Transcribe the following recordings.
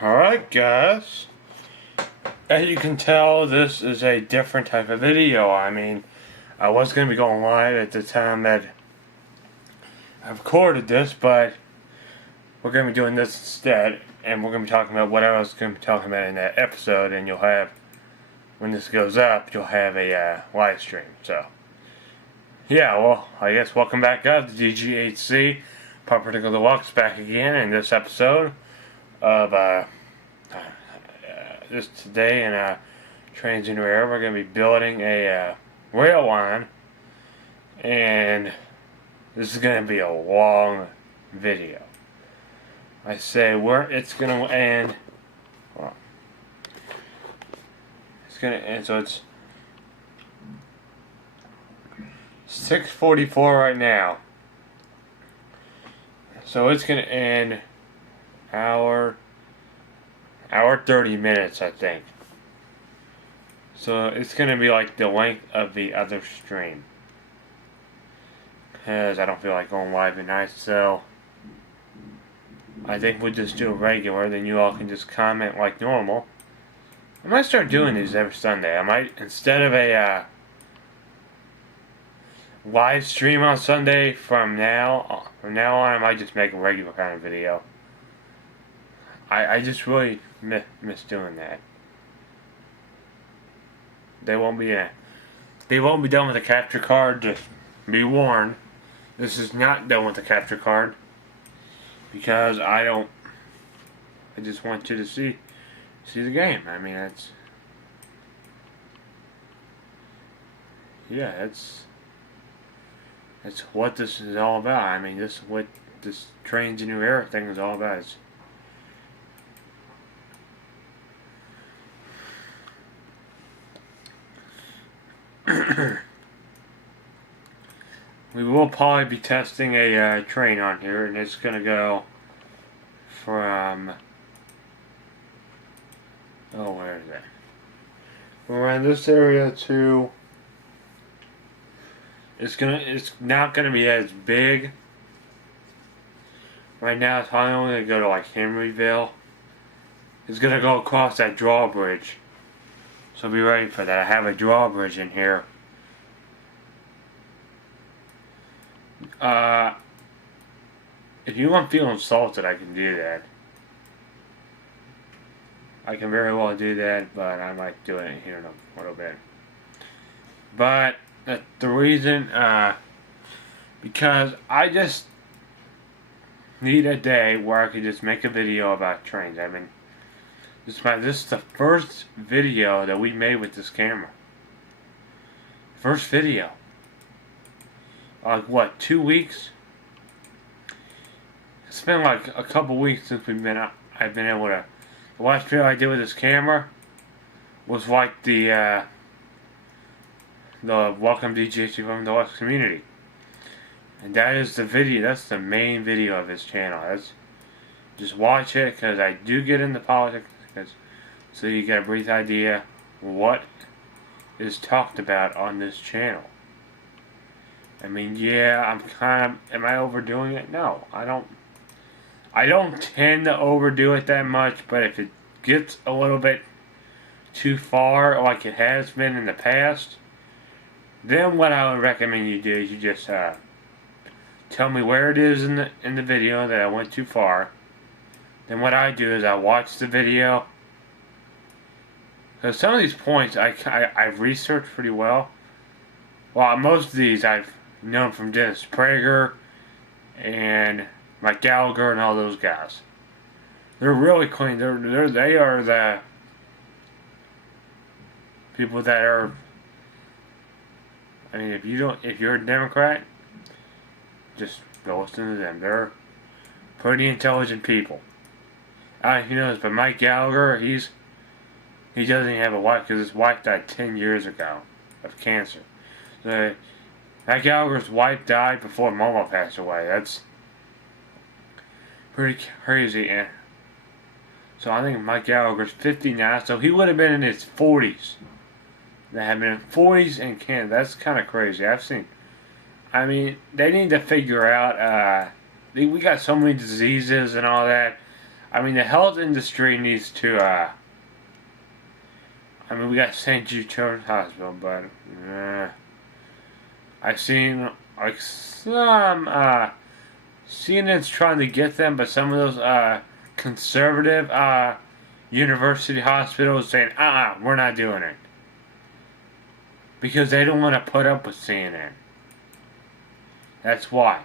Alright guys, as you can tell, this is a different type of video. I was going to be going live at the time that I recorded this, but we're going to be doing this instead, and we're going to be talking about what I was going to be talking about in that episode, and you'll have, when this goes up, you'll have a live stream. So, yeah, well, I guess welcome back guys to DGHC, Pop Particle Deluxe, back again in this episode of this today in Trainz we're going to be building a rail line, and this is going to be a long video. I say where it's going to end. Well, it's going to end, so it's 6:44 right now. So it's going to end hour 30 minutes, I think. So it's going to be like the length of the other stream, because I don't feel like going live tonight. So I think we'll just do a regular, then you all can just comment like normal. I might start doing these every Sunday. I might, instead of a live stream on Sunday, from now on, I might just make a regular kind of video. I just really miss doing that. They won't be done with the capture card. Just be warned, this is not done with the capture card, because I just want you to see the game. I mean, that's what this is all about. I mean, this is what this Trainz New Era thing is all about. We will probably be testing a train on here, and it's going to go from, where is it? Around this area to, it's not going to be as big. Right now it's probably only going to go to like Henryville. It's going to go across that drawbridge. So be ready for that. I have a drawbridge in here. If you don't feel insulted, I can do that. I can very well do that, but I might do it here in a little bit. But the reason, because I just need a day where I could just make a video about trains. I mean, this is the first video that we made with this camera. First video. Like what, 2 weeks? It's been like a couple weeks since I've been able to. The last video I did with this camera was like the Welcome DGHC from the Deluxe community. And that is the video, that's the main video of this channel. Just watch it, because I do get into politics. So you get a brief idea what is talked about on this channel. I mean, yeah, am I overdoing it? No, I don't tend to overdo it that much, but if it gets a little bit too far, like it has been in the past, then what I would recommend you do is you just tell me where it is in the video that I went too far. Then what I do is I watch the video. So some of these points I've researched pretty well. Well, most of these I've known from Dennis Prager and Mike Gallagher and all those guys. They're really clean. They are the people that are. I mean, if you're a Democrat, just go listen to them. They're pretty intelligent people. I don't know if you know this, but Mike Gallagher, he doesn't even have a wife, because his wife died 10 years ago of cancer. So, Mike Gallagher's wife died before Mama passed away. That's pretty crazy. And so I think Mike Gallagher's 50 now, so he would have been in his 40s. They have been in 40s in Canada. That's kind of crazy. I mean, they need to figure out, we got so many diseases and all that. I mean, the health industry needs to, I mean, we got St. Jude Children's Hospital, but, I've seen, like, some, CNN's trying to get them, but some of those, conservative, university hospitals saying, we're not doing it. Because they don't want to put up with CNN. That's why.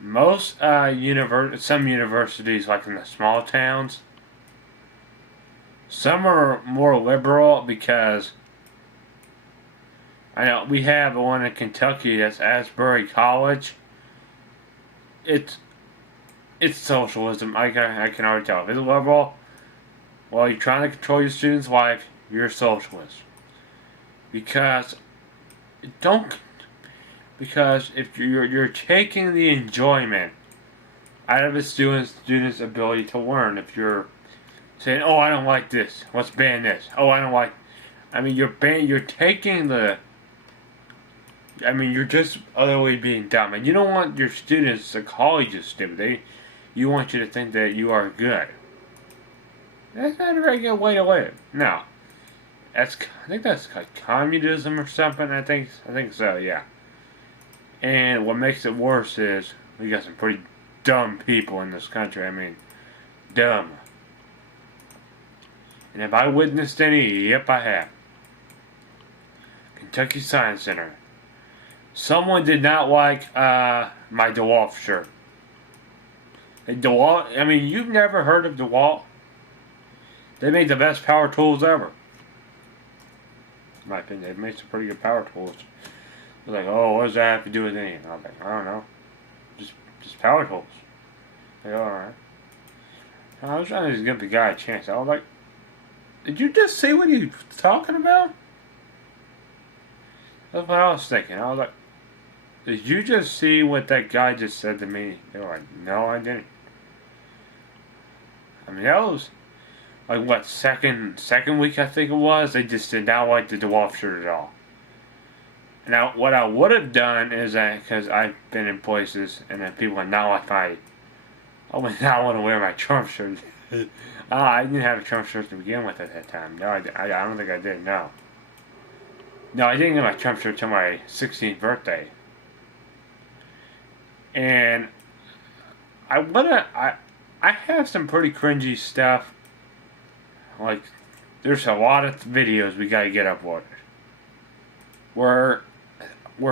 Most some universities, like in the small towns, some are more liberal because I know we have one in Kentucky that's Asbury College. It's socialism. I can already tell. If it's liberal, well, you're trying to control your student's life. You're a socialist. Because if you're taking the enjoyment out of a student's ability to learn. If you're saying, "Oh, I don't like this. Let's ban this." Oh, I don't like. I mean, you're taking the. I mean, you're just utterly being dumb, and you don't want your students to call you stupid. You want you to think that you are good. That's not a very good way to live. No. I think that's like communism or something. I think so. Yeah. And what makes it worse is we got some pretty dumb people in this country. I mean, dumb. And have I witnessed any? Yep, I have. Kentucky Science Center. Someone did not like my DeWalt shirt. DeWalt. I mean, you've never heard of DeWalt? They make the best power tools ever. In my opinion, they make some pretty good power tools. They're like, "Oh, what does that have to do with anything?" I'm like, "I don't know. Just power tools." Like, alright. I was trying to just give the guy a chance. I was like, "Did you just see what he was talking about?" That's what I was thinking. I was like, "Did you just see what that guy just said to me?" They were like, "No, I didn't." I mean, that was like what second week I think it was. They just did not like the DeWalt shirt at all. Now, what I would have done is because I've been in places and then people are not like I would not want to wear my Trump shirt. I didn't have a Trump shirt to begin with at that time. No, I don't think I did. No, I didn't get my Trump shirt till my 16th birthday. And I have some pretty cringy stuff. Like, there's a lot of videos we gotta get uploaded. We're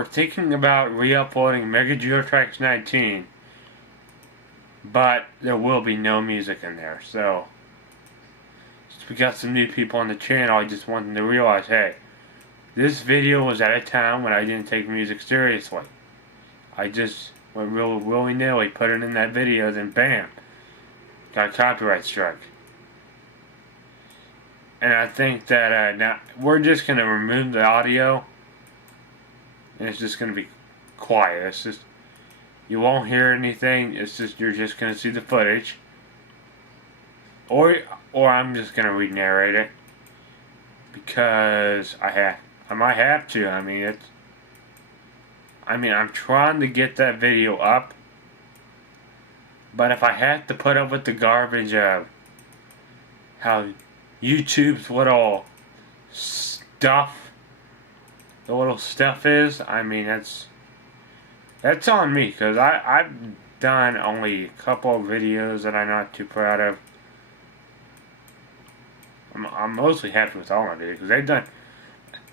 thinking about re-uploading Mega Geotracks 19, but there will be no music in there. So, since we got some new people on the channel, I just want them to realize, hey, this video was at a time when I didn't take music seriously. I just went real willy-nilly, put it in that video, then bam, got a copyright strike. And I think that now we're just going to remove the audio. And it's just going to be quiet. It's just, you won't hear anything. It's just, you're just going to see the footage. Or I'm just going to re-narrate it. Because I might have to. I mean, I'm trying to get that video up. But if I have to put up with the garbage of how YouTube's little stuff, the little stuff is, I mean, that's on me, because I've done only a couple of videos that I'm not too proud of. I'm mostly happy with all my videos, because they've done,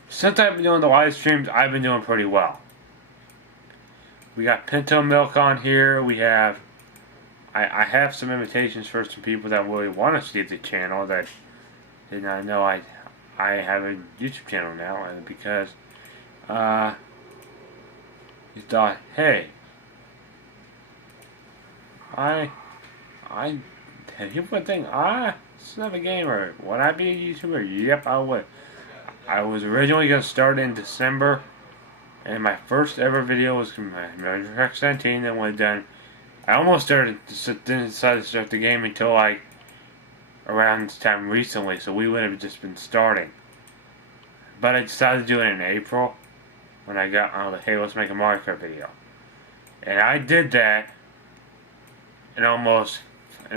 since I've been doing the live streams, I've been doing pretty well. We got Pinto Milk on here. We have, I have some invitations for some people that really want to see the channel that did not know I have a YouTube channel now, and because you thought, hey, here's one thing, this is not a gamer. Would I be a YouTuber? Yep, I would. I was originally going to start in December, and my first ever video was my Trainz 17, then when done, I almost didn't decide to start the game until like around this time recently, so we would have just been starting. But I decided to do it in April, when I was like, hey, let's make a Mario Kart video. And I did that in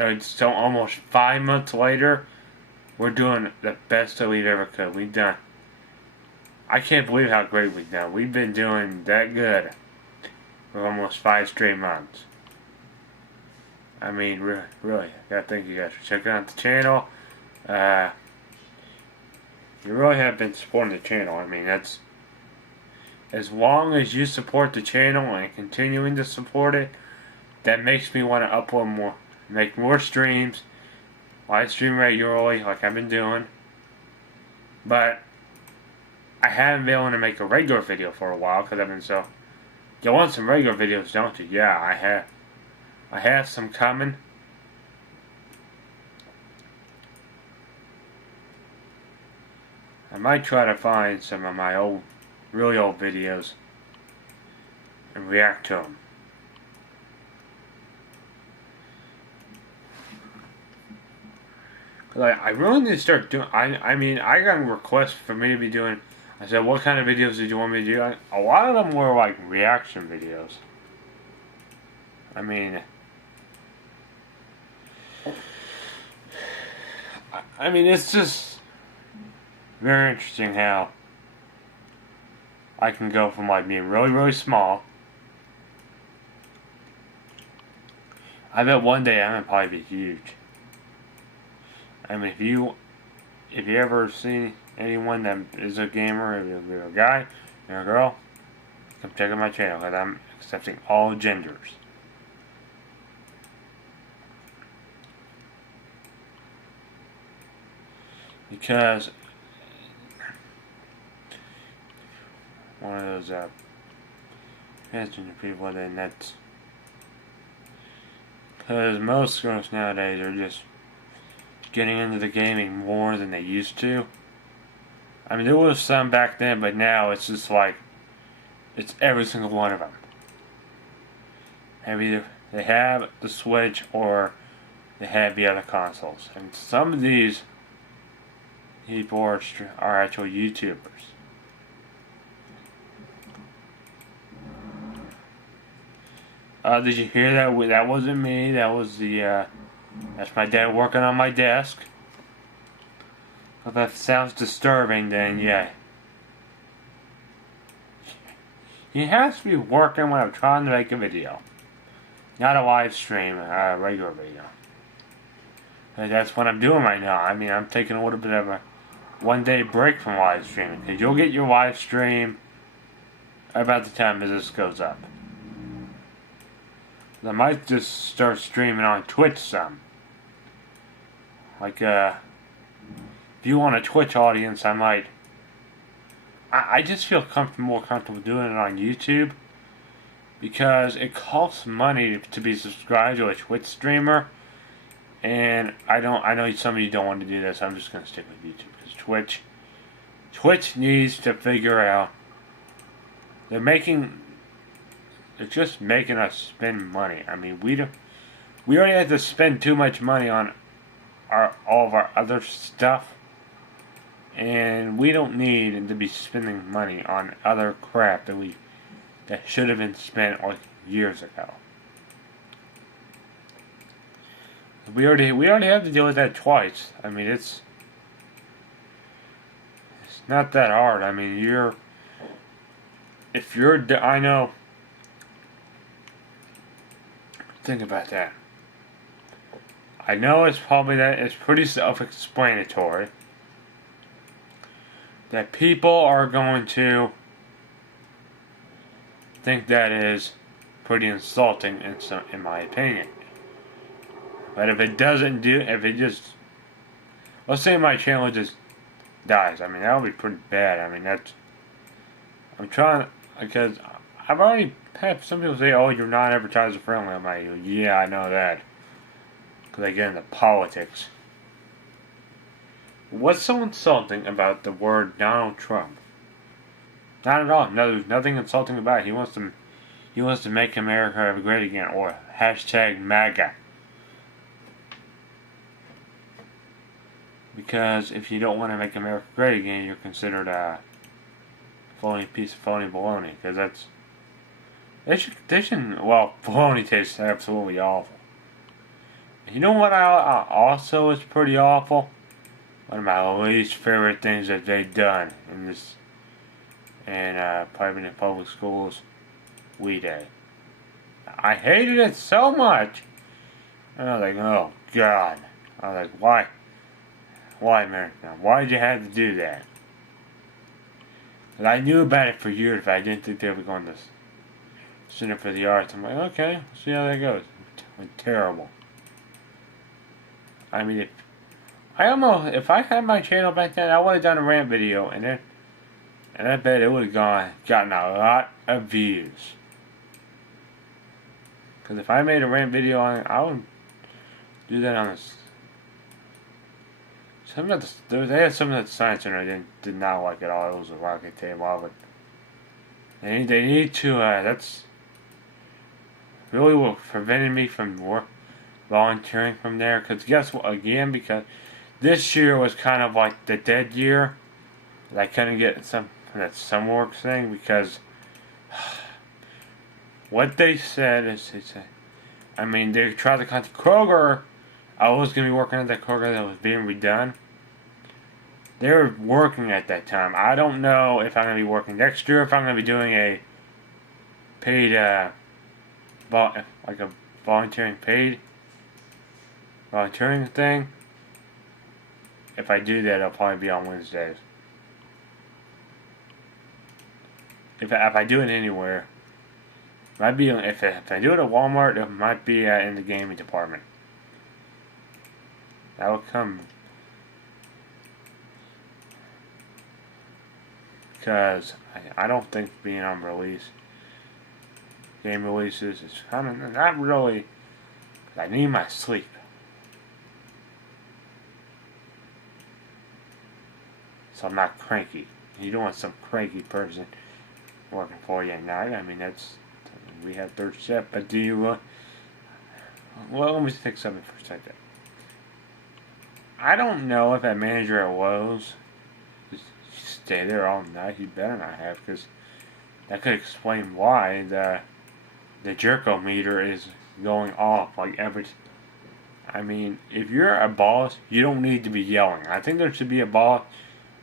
it's still almost 5 months later. We're doing the best that we've ever could. We've done. I can't believe how great we've done. We've been doing that good for almost 5 straight months. I mean, really, I gotta thank you guys for checking out the channel. You really have been supporting the channel. I mean, that's as long as you support the channel and continuing to support it, that makes me want to upload more, make more streams, live stream regularly like I've been doing. But I haven't been able to make a regular video for a while because I've been so. You want some regular videos, don't you? Yeah, I have. I have some coming. I might try to find some of my old, really old videos and react to them. Cause I really need to start doing. I mean, I got a request for me to be doing. I said, what kind of videos did you want me to do? A lot of them were like reaction videos. I mean, it's just very interesting how I can go from like being really, really small. I bet one day I'm gonna probably be huge. I mean, if you ever see anyone that is a gamer, if you're a guy or a girl, come check out my channel because I'm accepting all genders. Because one of those transgender people, then that's because most girls nowadays are just getting into the gaming more than they used to. I mean, there was some back then, but now it's just like it's every single one of them. Either they have the Switch or they have the other consoles, and some of these people are actual YouTubers. Did you hear that? That wasn't me. That was the that's my dad working on my desk. If that sounds disturbing, then yeah. He has to be working when I'm trying to make a video. Not a live stream, a regular video. And that's what I'm doing right now. I mean, I'm taking a little bit of a one-day break from live streaming. Because you'll get your live stream about the time this goes up. I might just start streaming on Twitch some. Like, if you want a Twitch audience, I might. I just feel more comfortable doing it on YouTube because it costs money to be subscribed to a Twitch streamer, and I know some of you don't want to do this. I'm just gonna stick with YouTube because Twitch needs to figure out. They're just making us spend money. I mean, we already have to spend too much money on all of our other stuff. And we don't need to be spending money on other crap that should have been spent like years ago. We already have to deal with that twice. I mean, it's not that hard. I mean, I know. Think about that. I know it's pretty self-explanatory that people are going to think that is pretty insulting in my opinion. But if it let's say my channel just dies, I mean, that would be pretty bad. I mean, I'm trying, because I've already had some people say, oh, you're not advertiser friendly. I'm like, yeah, I know that. Because I get into politics. What's so insulting about the word Donald Trump? Not at all. No, there's nothing insulting about it. He wants to make America great again, or hashtag MAGA. Because if you don't want to make America great again, you're considered a phony piece of phony baloney. Because they shouldn't. Well, baloney tastes absolutely awful. You know what I also is pretty awful? One of my least favorite things that they've done in this, in private and public schools, We Day. I hated it so much. And I was like, oh God. I was like, why? Why, America? Why did you have to do that? And I knew about it for years, but I didn't think they were going to Center for the Arts. I'm like, okay, we'll see how that goes. It went terrible. I mean, if I had my channel back then, I would have done a rant video, and I bet it would have gotten a lot of views. Because if I made a rant video on it, I would do that on this. They had some of the science center I did not like at all. It was a rocket table, but they need to. That's really what prevented me from volunteering from there. Because guess what? Again, because this year was kind of like the dead year. I couldn't get some work thing because what they said is they tried to contact Kroger. I was going to be working at that Kroger that was being redone. They were working at that time. I don't know if I'm going to be working next year, if I'm going to be doing a paid, like a volunteering thing. If I do that, it'll probably be on Wednesdays. If I do it anywhere, it might be if I do it at Walmart, it might be in the gaming department. That will come because I don't think being on game releases is kind of not really. I need my sleep. So I'm not cranky. You don't want some cranky person working for you at night. I mean, we have third shift, but do you well, let me take something for a second. I don't know if that manager at Lowe's just stay there all night. He better not have, because that could explain why the jerkometer is going off like every. I mean, if you're a boss, you don't need to be yelling. I think there should be a boss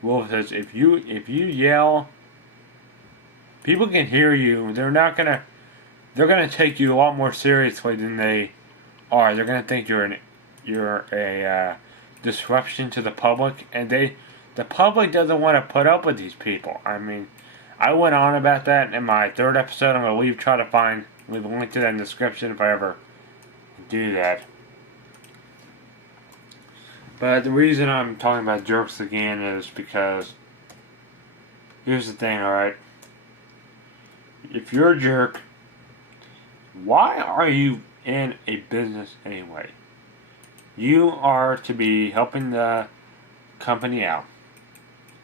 rule that says if you yell, people can hear you. They're gonna take you a lot more seriously than they are. They're gonna think you're a disruption to the public, and the public doesn't want to put up with these people. I mean, I went on about that in my third episode. I'm gonna leave a link to that in the description if I ever do that. But the reason I'm talking about jerks again is because here's the thing, alright? If you're a jerk, why are you in a business anyway? You are to be helping the company out.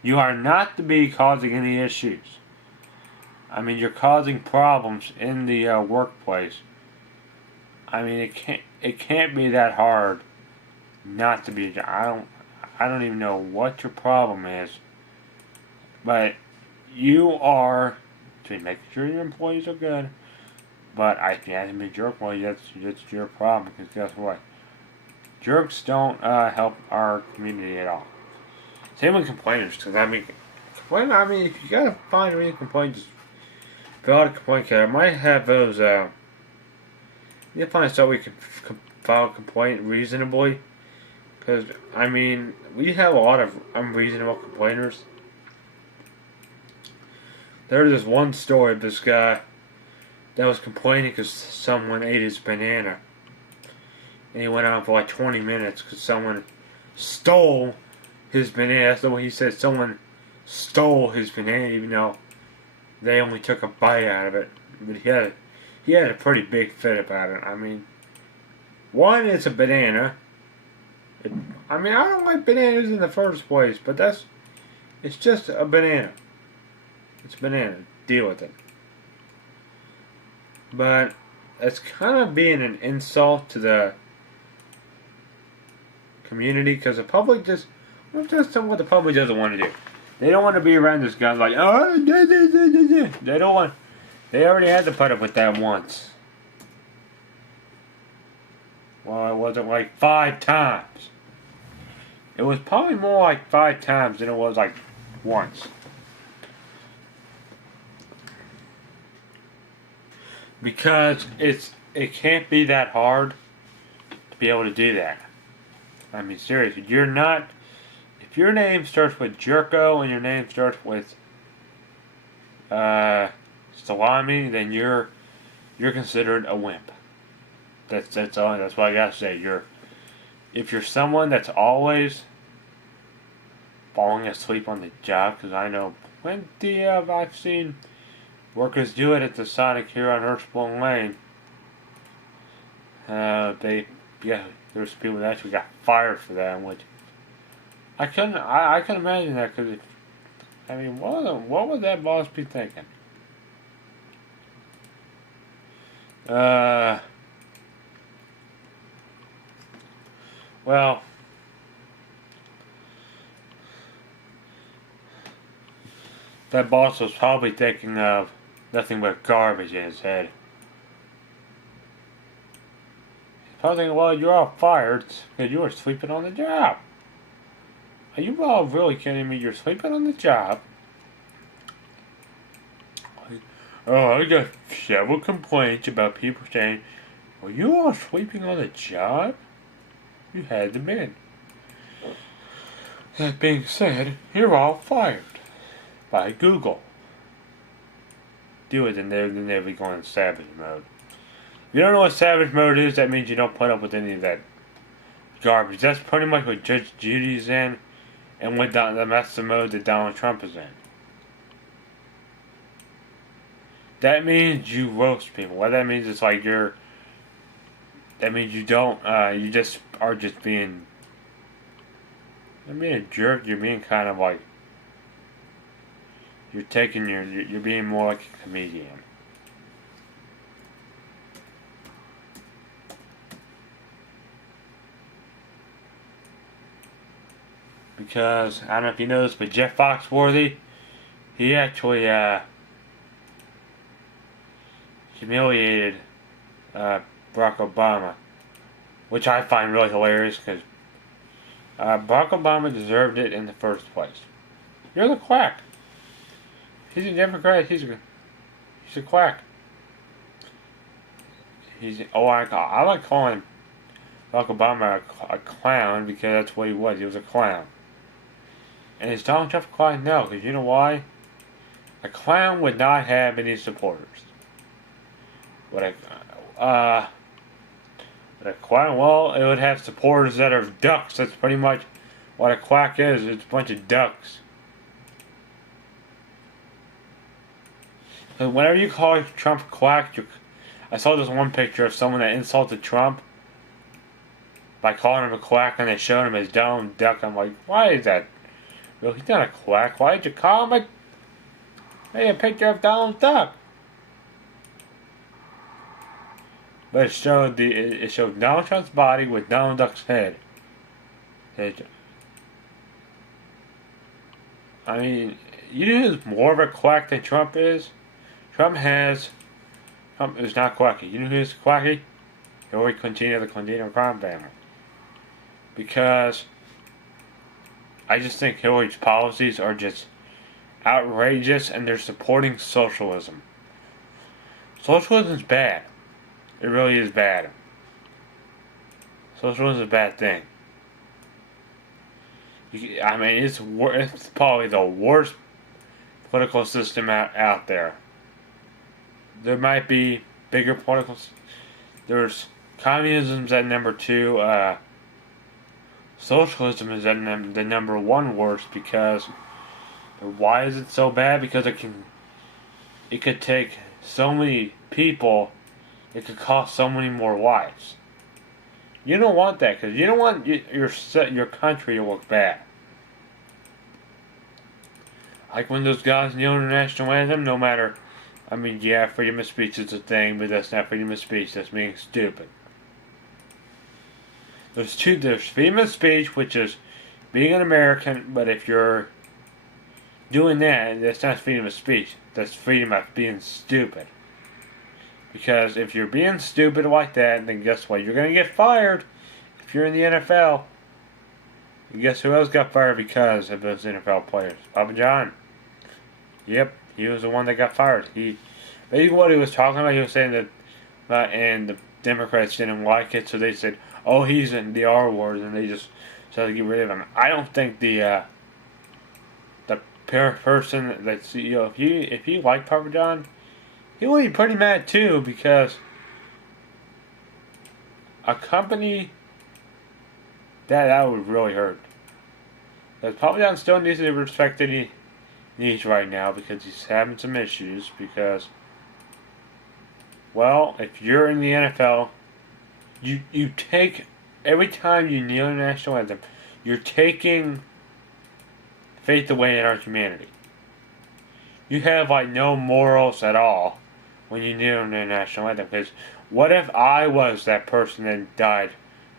You are not to be causing any issues. I mean, you're causing problems in the workplace. I mean, it can't be that hard not to be. I don't even know what your problem is, but you are to be making sure your employees are good. But if you have to be a jerk, well, that's your problem. Because guess what? Jerks don't help our community at all. Same with complainers. Because I mean, if you gotta find any complaint, just fill out a complaint card. I might have those. You find so we can file a complaint reasonably. Because I mean, we have a lot of unreasonable complainers. There's this one story of this guy that was complaining because someone ate his banana. And he went on for like 20 minutes because someone stole his banana. That's the way he said. Someone stole his banana, even though they only took a bite out of it. But he had a pretty big fit about it. I mean, one, it's a banana. I don't like bananas in the first place, but it's just a banana. It's a banana. Deal with it. But it's kind of being an insult to the community, because the public just what the public doesn't want to do. They don't want to be around this guy like, oh, they don't want. They already had to put up with that once. Well, it wasn't like 5 times. It was probably more like 5 times than it was like once. Because it can't be that hard to be able to do that. I mean, seriously, you're not. If your name starts with Jerko and your name starts with salami, then you're considered a wimp. That's all. That's what I gotta say. If you're someone that's always falling asleep on the job, because I know plenty of I've seen workers do it at the Sonic here on Earthsprung Lane. There's people that actually got fired for that, which I couldn't imagine that, because I mean, what would that boss be thinking? Well, that boss was probably thinking of nothing but garbage in his head. He's probably thinking, well, you're all fired because you were sleeping on the job. Are you all really kidding me? You're sleeping on the job. Oh, I got several complaints about people saying, were you all sleeping on the job? You had them in. That being said, you're all fired by Google. Do it, then they'll be going in savage mode. If you don't know what savage mode is, that means you don't put up with any of that garbage. That's pretty much what Judge Judy's in, and that's the mode that Donald Trump is in. That means you roast people. What that means is like that means you don't, you just are just being, you're being a jerk, you're being kind of like, you're being more like a comedian. Because, I don't know if you know this, but Jeff Foxworthy, he actually, humiliated, Barack Obama, which I find really hilarious, because Barack Obama deserved it in the first place. You're the quack. He's a Democrat. He's a quack. I like calling Barack Obama a clown, because that's what he was. He was a clown. And is Donald Trump a clown? No, because you know why? A clown would not have any supporters. But a quack, well, it would have supporters that are ducks. That's pretty much what a quack is. It's a bunch of ducks. And whenever you call Trump a quack, I saw this one picture of someone that insulted Trump by calling him a quack, and they showed him his dumb duck. I'm like, why is that? Well, he's not a quack. Why did you call him a picture of Donald Duck? But it showed Donald Trump's body with Donald Duck's head. I mean, you know who's more of a quack than Trump is? Trump is not quacky. You know who's quacky? Hillary Clinton, the Clinton crime family. Because I just think Hillary's policies are just outrageous, and they're supporting socialism. Socialism's bad. It really is bad. Socialism is a bad thing. I mean, it's probably the worst political system out there. There might be bigger political. There's communism's at number 2. Socialism is at the number 1 worst, because why is it so bad? Because it could take so many people. It could cost so many more lives. You don't want that, because you don't want your country to look bad. Like when those guys kneel the national anthem, no matter. I mean, yeah, freedom of speech is a thing, but that's not freedom of speech. That's being stupid. There's freedom of speech, which is being an American, but if you're doing that, that's not freedom of speech. That's freedom of being stupid. Because if you're being stupid like that, then guess what? You're going to get fired if you're in the NFL. And guess who else got fired because of those NFL players? Papa John. Yep, he was the one that got fired. Maybe what he was talking about, he was saying that, and the Democrats didn't like it, so they said, "Oh, he's in the R word," and they just tried to get rid of him. I don't think the person that CEO, if he liked Papa John, he would be pretty mad too, because a company that would really hurt. But Papa John still needs the respect that he needs right now, because he's having some issues. Because, well, if you're in the NFL, you take, every time you kneel in the national anthem, you're taking faith away in our humanity. You have like no morals at all when you kneel in the national anthem. Because what if I was that person that died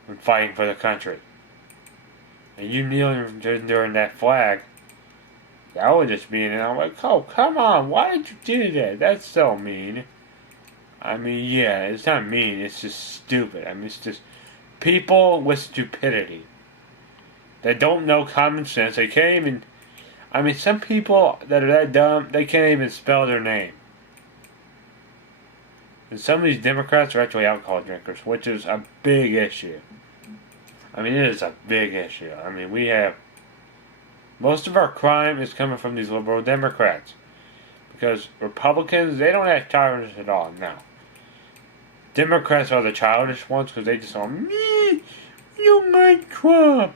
when fighting for the country, and you kneeling during that flag? That would just mean, and I'm like, oh, come on, why did you do that? That's so mean. I mean, yeah, it's not mean, it's just stupid. I mean, it's just people with stupidity that don't know common sense. They can't even, I mean, some people that are that dumb, they can't even spell their name. And some of these Democrats are actually alcohol drinkers, which is a big issue. I mean, it is a big issue. I mean, we have, most of our crime is coming from these liberal Democrats. Because Republicans, they don't have tolerance at all, no. Democrats are the childish ones, because they just go, me, you like Trump.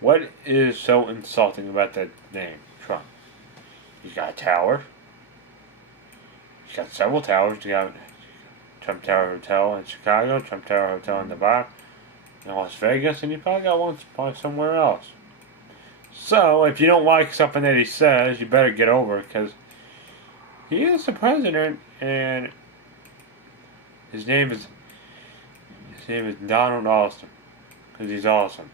What is so insulting about that name, Trump? He's got a tower. He's got several towers. He's got Trump Tower Hotel in Chicago, Trump Tower Hotel in Nevada, in Las Vegas, and he probably got one probably somewhere else. So, if you don't like something that he says, you better get over it, because he is the president, and his name is Donald Austin, because he's awesome.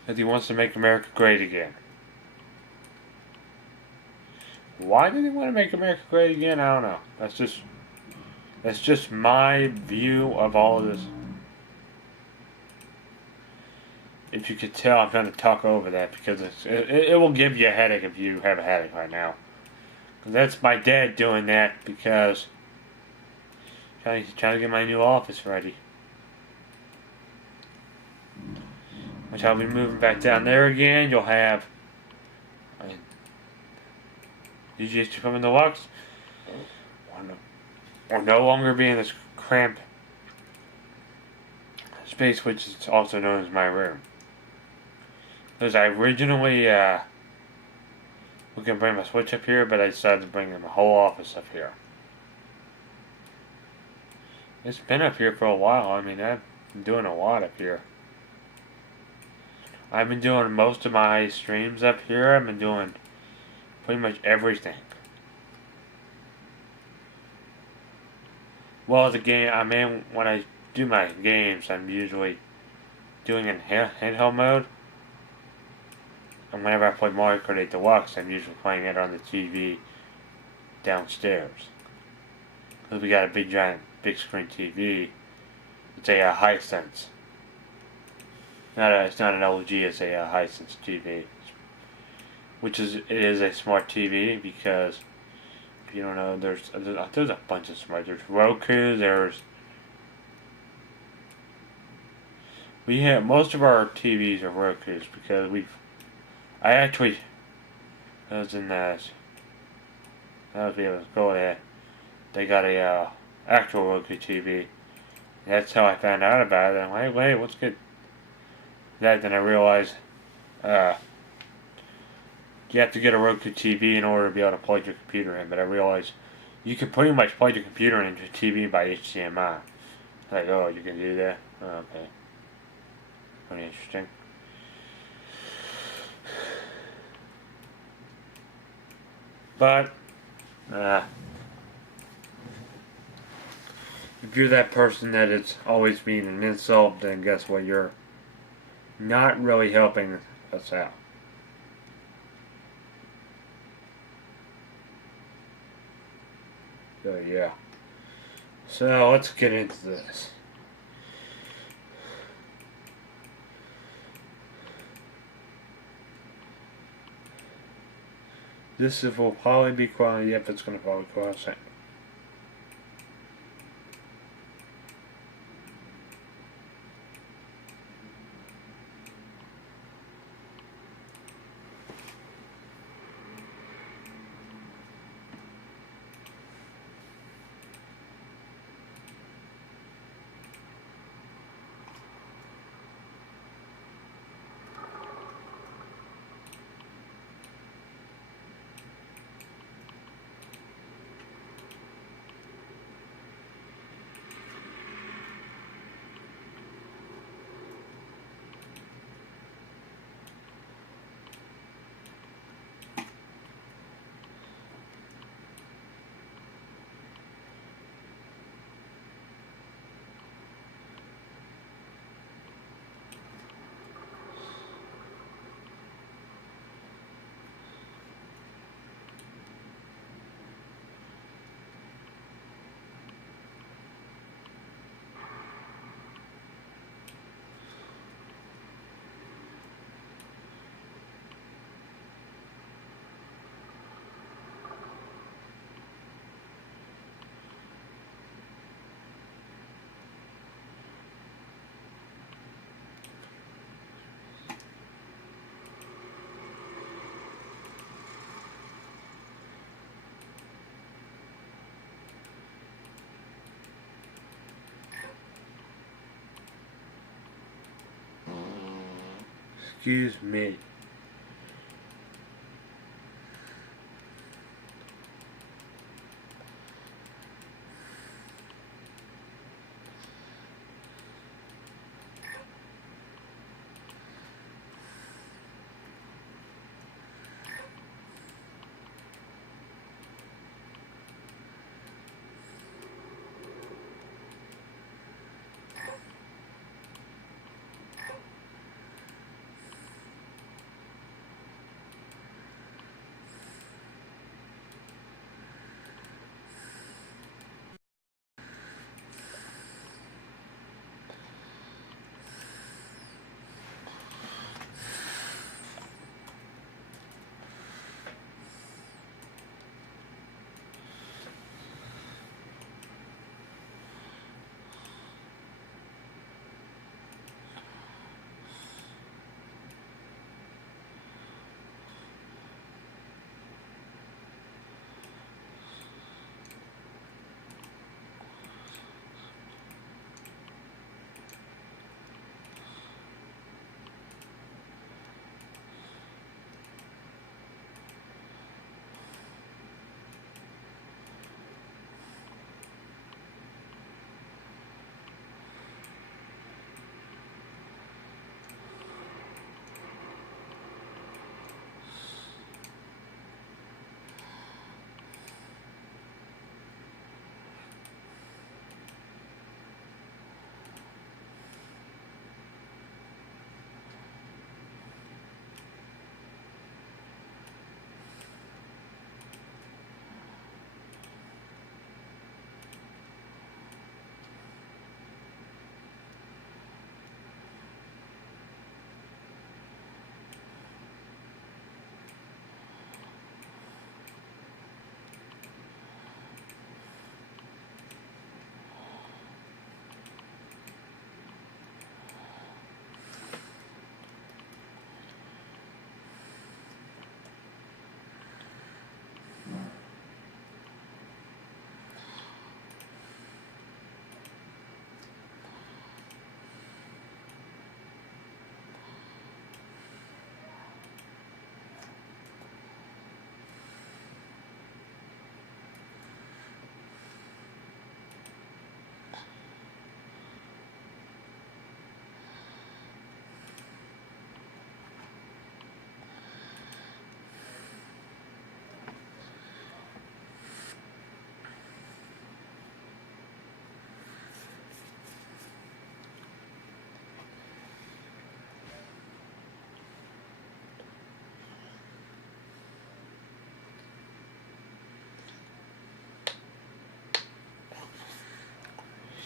Because he wants to make America great again. Why did he want to make America great again? I don't know. That's just my view of all of this. If you could tell, I'm going to talk over that, because it will give you a headache if you have a headache right now. That's my dad doing that, because he's trying to get my new office ready. Which I'll be moving back down there again. You'll have DJs to come in the Lux. Or no longer be in this cramped space, which is also known as my room. Because I originally was going to bring my Switch up here, but I decided to bring my whole office up here. It's been up here for a while. I mean, I've been doing a lot up here. I've been doing most of my streams up here. I've been doing pretty much everything. Well, the game, I mean, when I do my games, I'm usually doing in handheld mode. And whenever I play Mario Kart 8 Deluxe, I'm usually playing it on the TV downstairs. Because we got a big giant, big screen TV. It's a Hisense. It's not an LG, it's a Hisense TV. It is a smart TV, because if you don't know, there's a bunch of smart. There's Roku. We have most of our TVs are Roku's, because I actually was in that was able to go there. They got a actual Roku TV. That's how I found out about it. I'm like, wait, what's good? Then I realized you have to get a Roku TV in order to be able to plug your computer in. But I realized you can pretty much plug your computer into your TV by HDMI. Like, oh, you can do that? Oh, okay. Pretty interesting. But, if you're that person that it's always being an insult, then guess what? You're not really helping us out. So yeah. So let's get into this. Will probably be quality. Yep, it's going to probably cross it. Excuse me.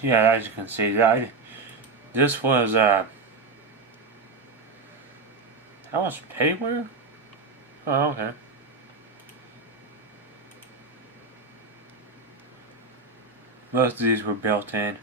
Yeah, as you can see, this was that was payware. Oh, okay. Most of these were built in.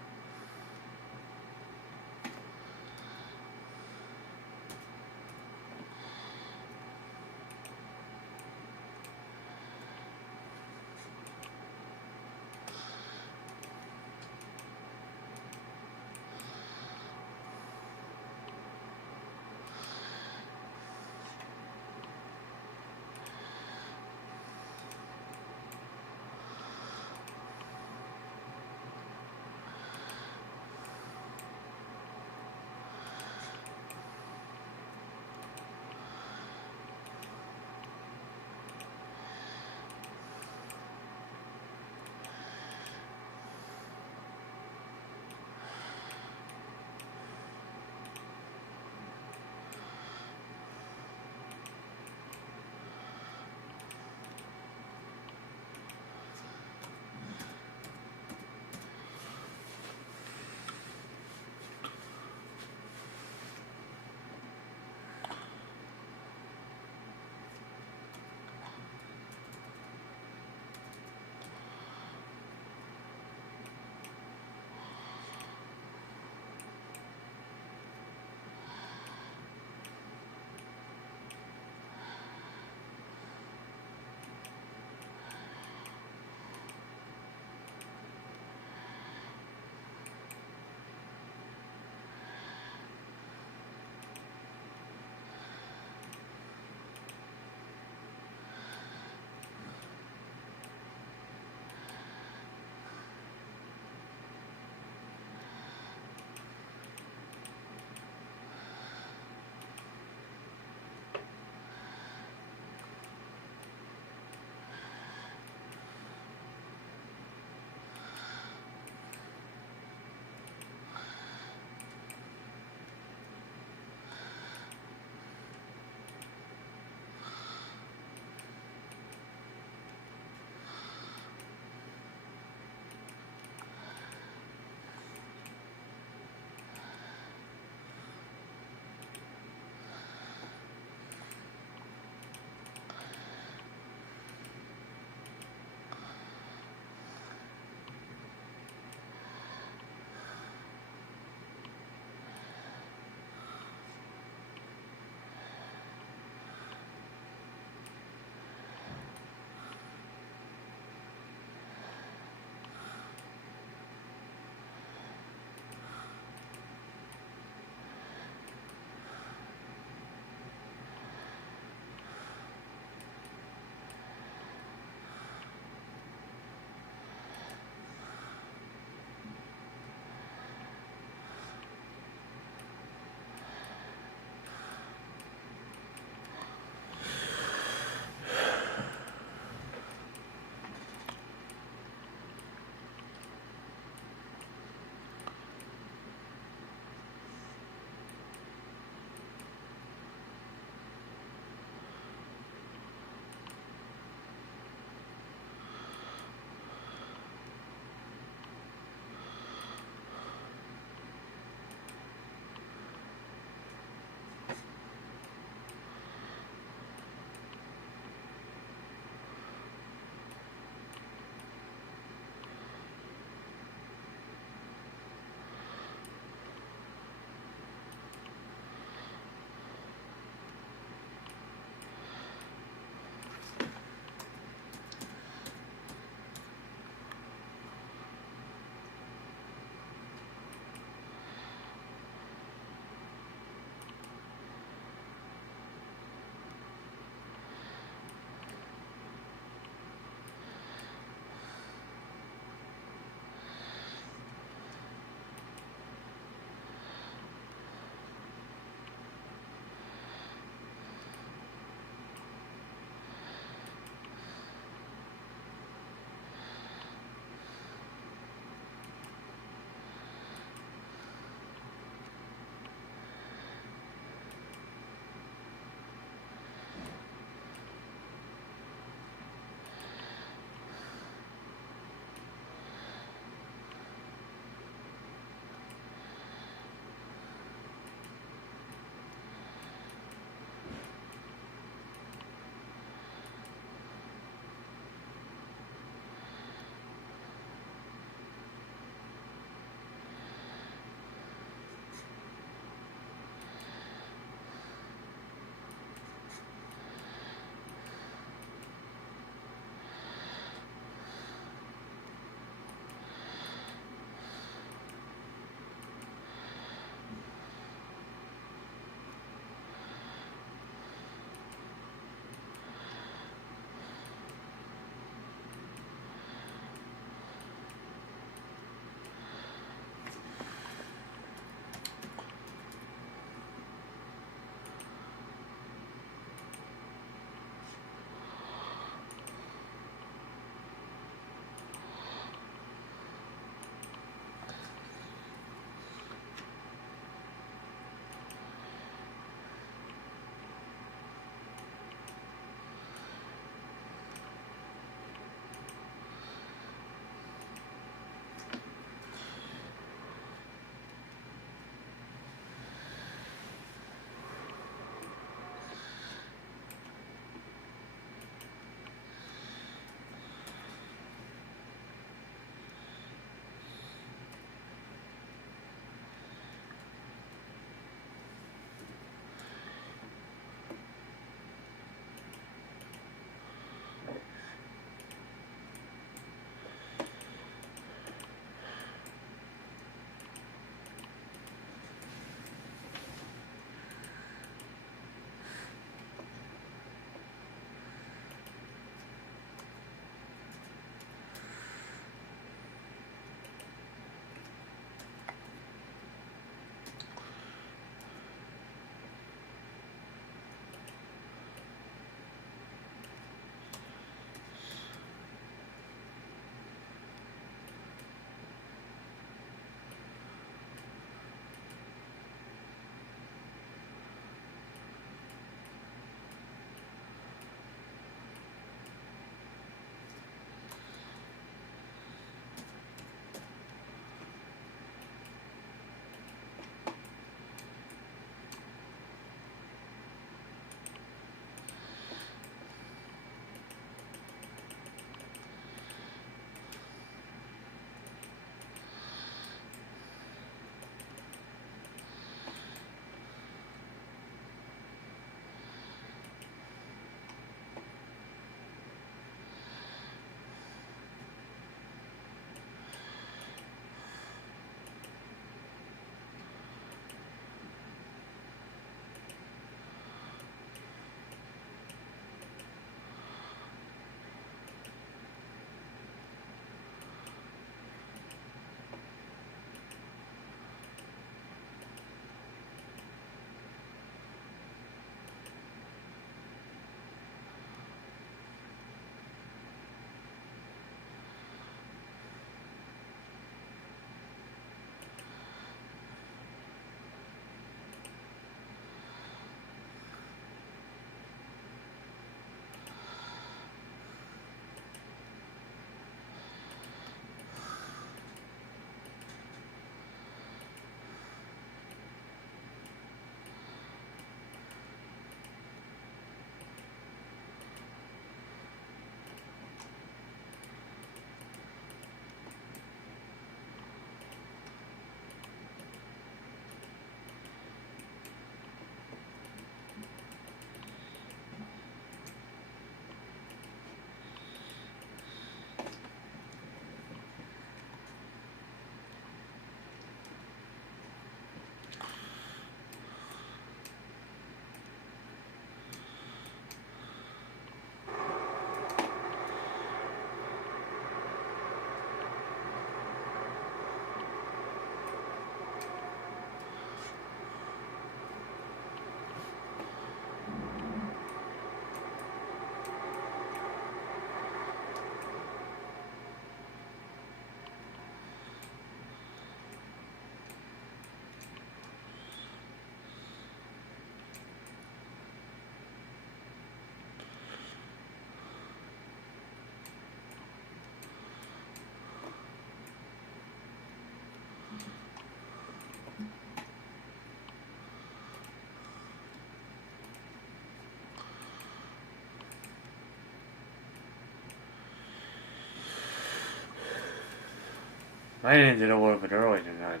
I ended a little bit early tonight.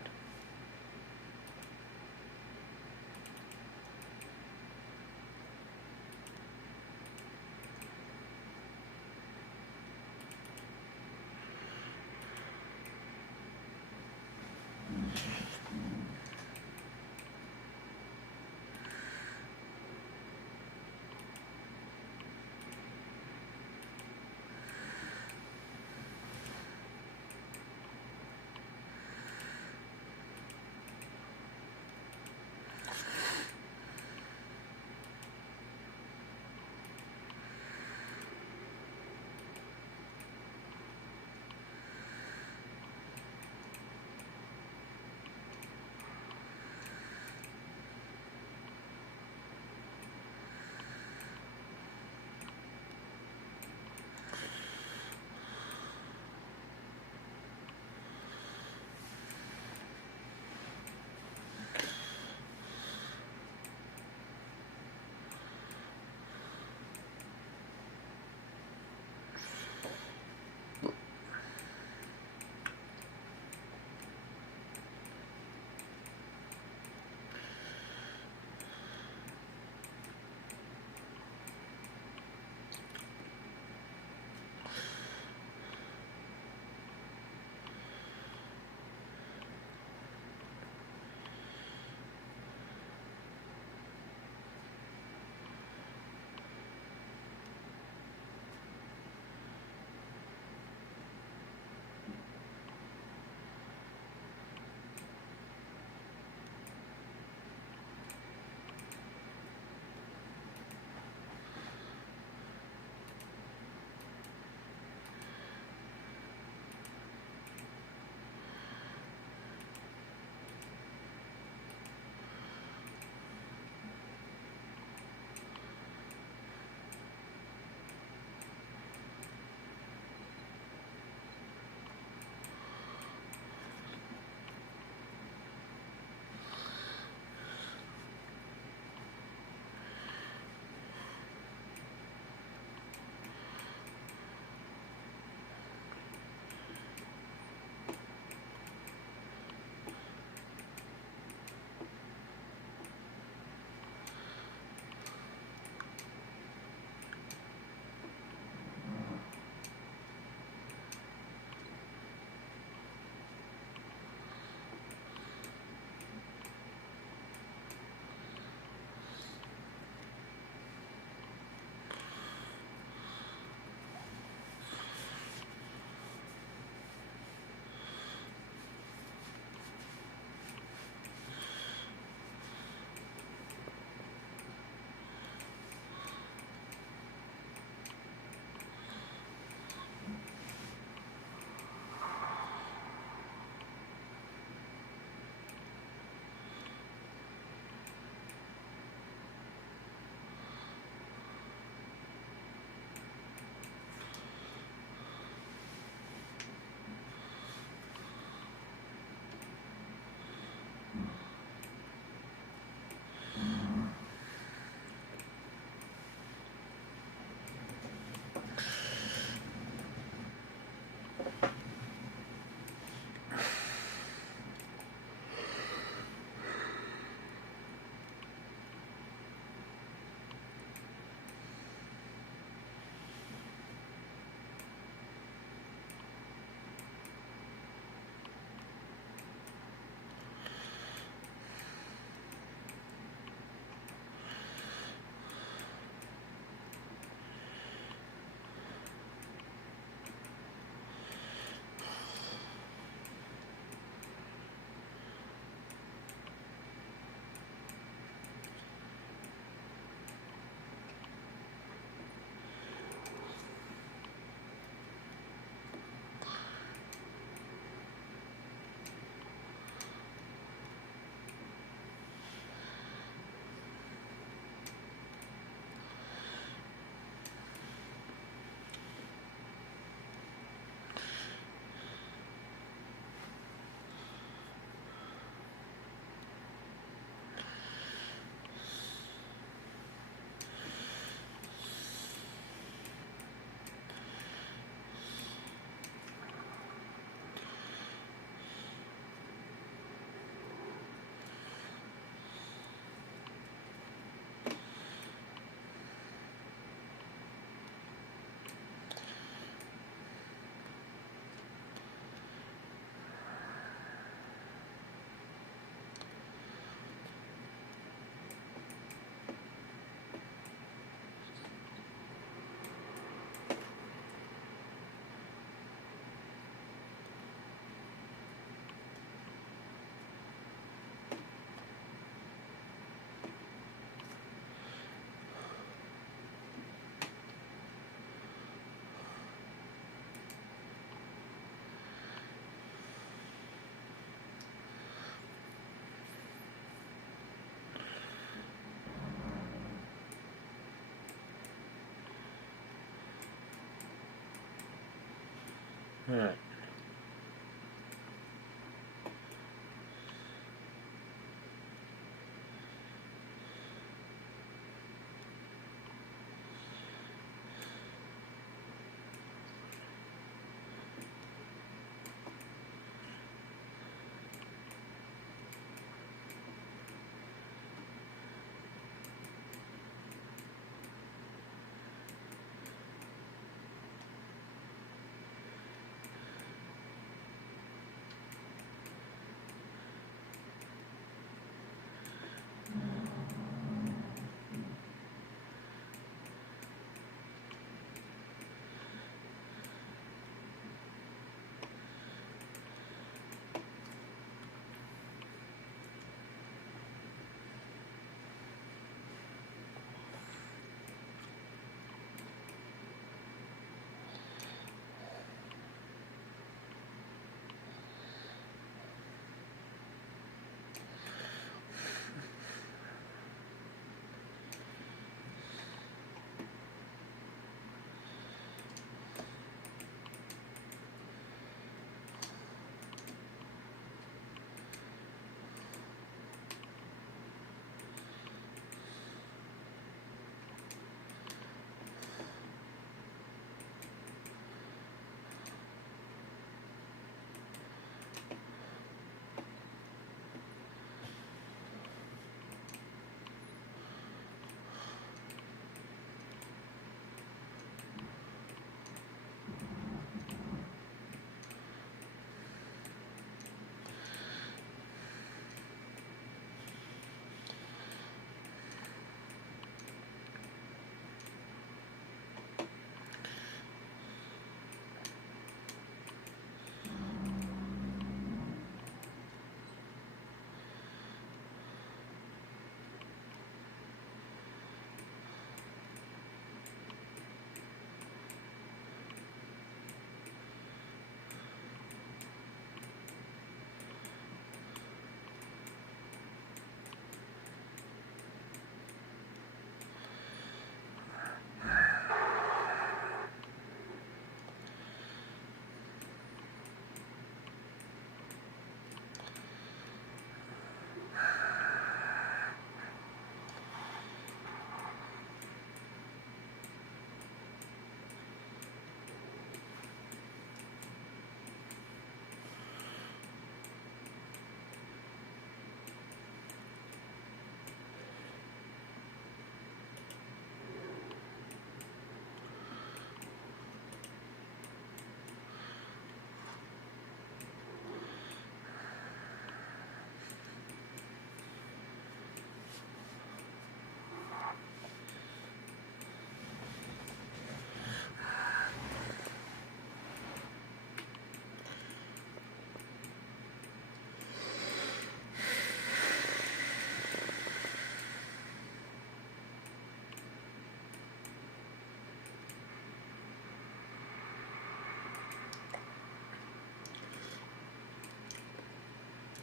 Alright.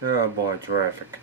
Oh boy, terrific.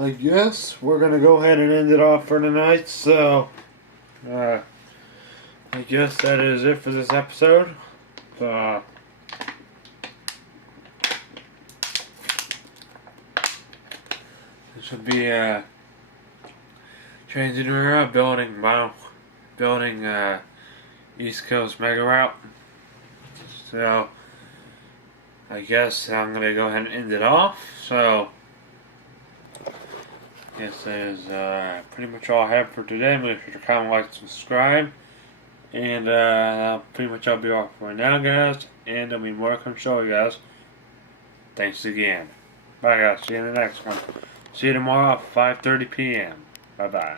I guess we're gonna go ahead and end it off for tonight. So, I guess that is it for this episode. This would be Trainz era building East Coast Mega Route. So I guess I'm gonna go ahead and end it off. So I guess that is pretty much all I have for today. Make sure to comment, like, subscribe. And pretty much I'll be off for now, guys. And there'll be more to come show you guys. Thanks again. Bye, guys. See you in the next one. See you tomorrow at 5:30 p.m. Bye-bye.